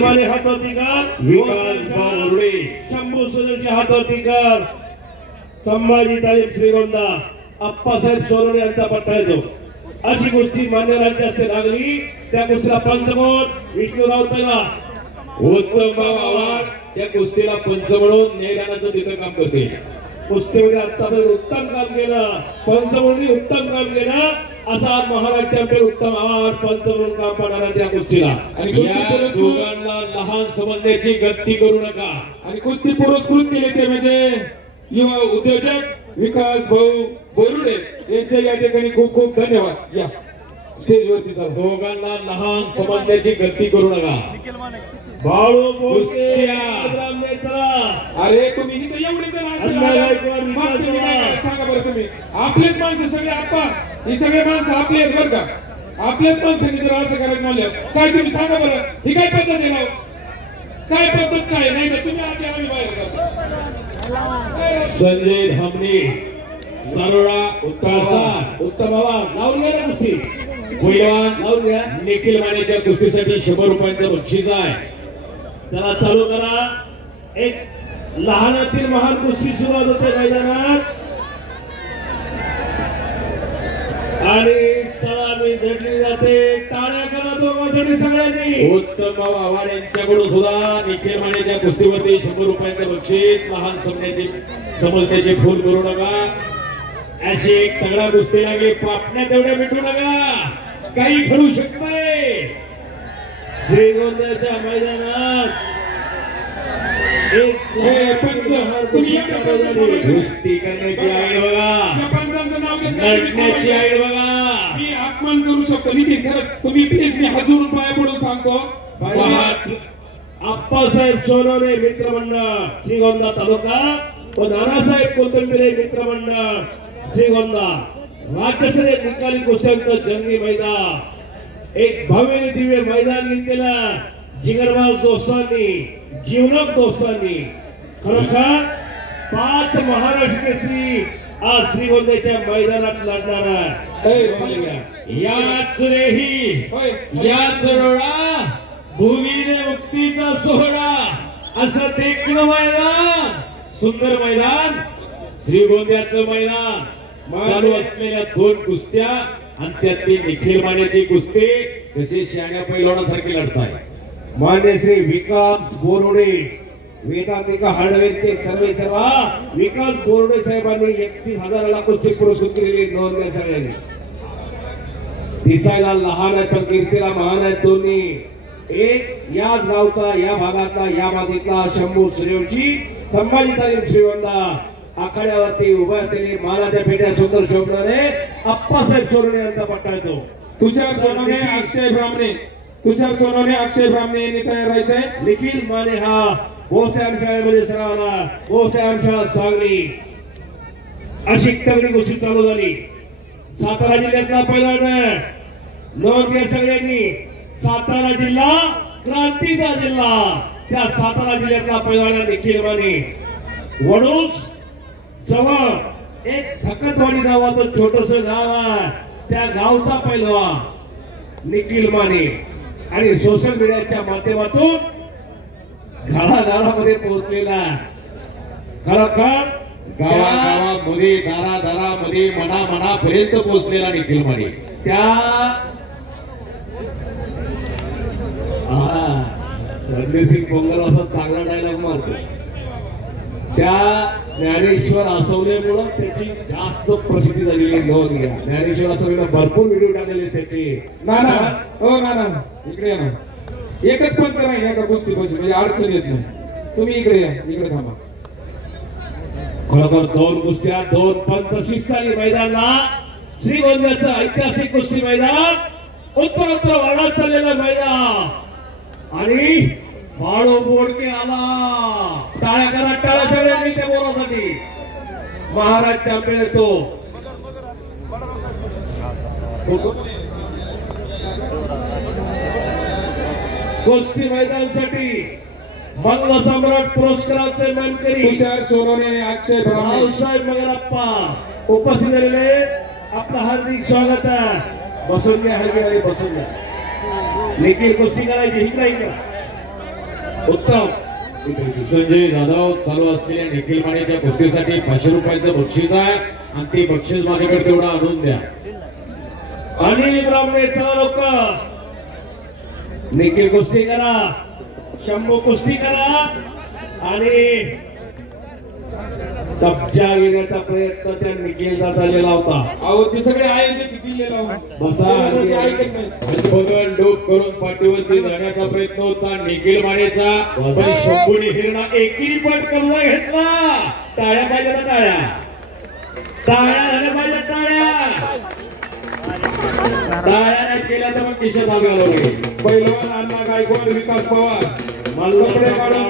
हातोटीकर विकास बावडे शंभू सदस्य हातोटीकर संभाजी तालीम श्रीगोंदा अप्पासाहेब सोनवणे यांचा पट्टा येतो। अशी कुस्ती मान्य राज्य असते लागली त्या कुस्तीला पंचकोण विष्णुराव पहिला उत्तम आवाज त्या कुस्तीला पंच म्हणून न्यायालयाचं तिथं काम करते। कुस्तीमध्ये आतापर्यंत उत्तम काम केलं, पंच म्हणून उत्तम काम केलं असा महाराज चॅम्पियन उत्तम आवाज पंच म्हणून काम पाहणारा त्या कुस्तीला। आणि दोघांना लहान समजण्याची गलती करू नका। आणि कुस्ती पुरस्कृत केले ते म्हणजे युवा उद्योजक विकास भाऊ बोरुडे यांच्या या ठिकाणी खूप खूप धन्यवाद। या स्टेजवरती दोघांना लहान समजण्याची गलती करू नका। बाळू बोलके अरे तुम्ही इथे एवढे जण सांगा बरं तुम्ही आपलेच माणसं सगळे आपण ही सगळे माणसं आपले आहेत बरं का। आपल्याच माणसांनी जर असं करायचं म्हणलं काय तुम्ही सांगा बरं ही काय पद्धत आहे राव, काय पद्धत काय नाही तर तुम्ही आधी आम्ही बाहेर संजय धामणे सरोडा उत्तम आवाज लावून घ्या ना कुस्ती पहिलवान लावून घ्या। निखिल मानेच्या कुस्तीसाठी 100 रुपयांचं बक्षीस आहे। चला चालू करा। एक लहानातील महान कुस्ती सुरुवात होते मैदानात आणि सलामी झडली जाते। टाळ्या करा दोघांसाठी सगळ्यांनी। उत्तम आव्हाड यांच्याकडून सुद्धा निखिल मानेच्या कुस्तीवरती 100 रुपयांचं बक्षीस। लहान समजण्याचे फूल करू नका। अशी एक तगडा कुस्ती लागली पापण्या तेवढ्या भेटू नका, काही घडू शकते। श्रीगोंद्याच्या मैदानात कुस्ती करण्याची आहे बघा, लढण्याची आहे बघा। मी अपमान करू शकतो नितीन, खरंच तुम्ही प्लीज मी हजार रुपये पडून सांगतो। आप्पासाहेब सोनवणे मित्रमंडळ श्रीगोंदा तालुका व नानासाहेब कोथंबिरे मित्रमंडळ श्रीगोंदा राज्यस्तरीय निकाली कुस्त्यांचं जंगी मैदान एक भव्य दिव्य मैदान घेतलेलं जिगरबाज दोस्तांनी जीवलक दोस्तांनी खरोखर 5 महाराष्ट्र केसरी आज श्रीगोंद्याच्या मैदानात लढणार आहे। याच रेही याच रोडा भूमीने मुक्तीचा सोहळा असं देखणं मैदान, सुंदर मैदान श्रीगोंद्याचं मैदान। चालू असलेल्या 2 कुस्त्या आणि त्यातली निखिल मानेची कुस्ती कशी शहाण्या पैलवानासारखी लढताय। मान्य श्री विकास बोरुडे वेदांतिका हार्डवेअरचे सर्वेसर्वा विकास बोरुडे साहेबांनी 31,000ला कुस्ती पुरस्कृत केलेली नोंद घ्या सगळ्यांनी। दिसायला लहान आहे पण कीर्तीला महान आहेत दोन्ही। एक याच गावचा या भागाचा या मातीतला शंभू सूर्यवंशी संभाजी तालीम श्रीगोंदा आखाड्यावरती उभा असलेले मानाच्या पेट्या सुंदर शोभणारे आप्पासाहेब सोनवणे यांचा पट्टा येतो। तुषार सोनवणे अक्षय ब्राह्मणे यांनी तयार राहायचंय। निखिल माने हा भोसले आमशाळेमध्ये सरावला, भोसले आमशाळा सांगली अशी तगडी गोष्टी चालू झाली। सातारा जिल्ह्यातला पैलवान नोंद घ्या सगळ्यांनी। सातारा जिल्हा क्रांतीचा जिल्हा, त्या सातारा जिल्ह्यातला पैलवान निखिल माने। वडूस जवळ एक थकतवाडी नावाचं छोटस गाव आहे, त्या गावचा पैलवान निखिल माने आणि सोशल मीडियाच्या माध्यमातून घराघरामध्ये पोहोचलेला खरोखर गावागावामध्ये दारादारामध्ये मनापर्यंत पोहोचलेला निखिल माने। त्या रणवीर सिंग पोंगल असा चांगला डायलॉग मारतो। त्या ज्ञानेश्वर आसवलेमुळे त्याची जास्त प्रसिद्धी झालेली नोंद घ्या। ज्ञानेश्वर आसवलेने भरपूर व्हिडिओ टाकलेले त्याचे। नाना हो नाना इकडे या ना, एकच पंच नाही एका कुस्ती पैसे म्हणजे अडचण येत नाही। तुम्ही इकडे या, इकडे थांबा। खरोखर 2 कुस्त्या 2 पंच शिस्तानी मैदानाला श्रीगोंद्याचं ऐतिहासिक कुस्ती मैदान उत्तरोत्तर वाढत चाललेलं मैदान आणि बाळू बोडके आला। टाळ्या करा, टाळ्या सगळ्यांनी त्या बोलासाठी। महाराज चॅम्पियन येतो। कुस्ती मैदानासाठी मल्ल सम्राट पुरस्काराचे मानकरी तुषार सोनवणे अक्षय रावसाहेब मगरप्पा उपस्थित झालेले आपलं हार्दिक स्वागत आहे। बसून घ्या, हलगे बसून घ्या। निखिल कुस्ती करायची, इकडे उत्तम संजय जाधव चालू असलेल्या निखिल मानेच्या कुस्तीसाठी 500 रुपयाचं बक्षीस आहे आणि ते बक्षीस माझ्याकडे तेवढं आणून द्या. आणि ब्राह्मणे चला लोक निखिल कुस्ती करा, शंभू कुस्ती करा आणि कब्जा घेण्याचा प्रयत्न त्या निखिल दादाला होता. अहो ते सगळे आयोजक दिलेला बसा बघन डोक करून पाठीवरती जाण्याचा प्रयत्न होता निखिल मानेचा, पण शंभूने हिरणा एकेरी पण कमला घेतला. टाळ्या पाहिजे ना, टाळ्या टाळ्या झाल्या पाहिजे, टाळ्या टाळ्या नाही केल्या तर मग किशोर धागाला लागेल. पहिलवान अण्णा गायकवाड, विकास पवार कपडे काढून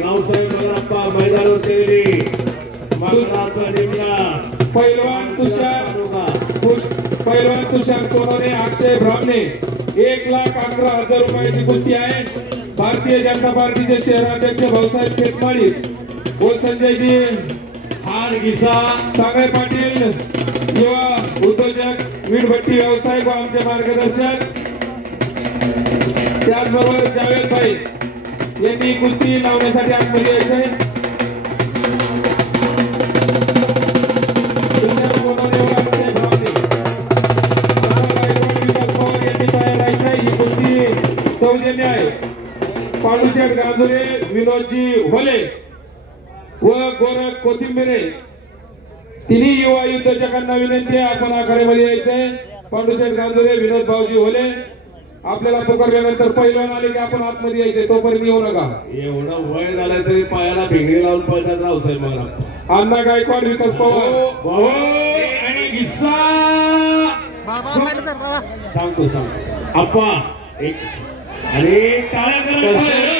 रावसाहेब मगरप्पा मैदानावर पहिलवान तुषार सोनवणे, अक्षय ब्राह्मणे 1,11,000 रुपयाची कुस्ती आहे. भारतीय जनता पार्टीचे शहराध्यक्ष भाऊसाहेब खेतमाळीस व संजयजी हार गिसा सागळे पाटील युवा उद्योजक वीटभट्टी व्यावसायिक व आमचे मार्गदर्शक, त्याचबरोबर जावेद भाई यांनी कुस्ती लावण्यासाठी आतमध्ये यायचंय. तुषार सोनवणे व अक्षय ब्राह्मणे, अण्णा गायकवाड, विकास पवार यांनी तयार राहायचंय. ही कुस्ती सौजन्य आहे. पांडुशेठ गांजुरे, विनोदजी होले व गोरख कोथिंबिरे तिन्ही युवा उद्योजकांना विनंती आहे आपण आखाड्यामध्ये यायचंय. पांडुशेठ गांजुरे, विनोद भाऊजी होले, आपल्याला पुकारल्यानंतर पहिलवान आले की आपण आतमध्ये यायचंय, तोपर्यंत येऊ नका. एवढं वय झालं तरी पायाला भिंगरी लावून पळतात रावसाहेब मला. अण्णा गायकवाड, विकास पवार आणि गिस्सा सांगतो आप्पा एक आणि टाळ्या करा.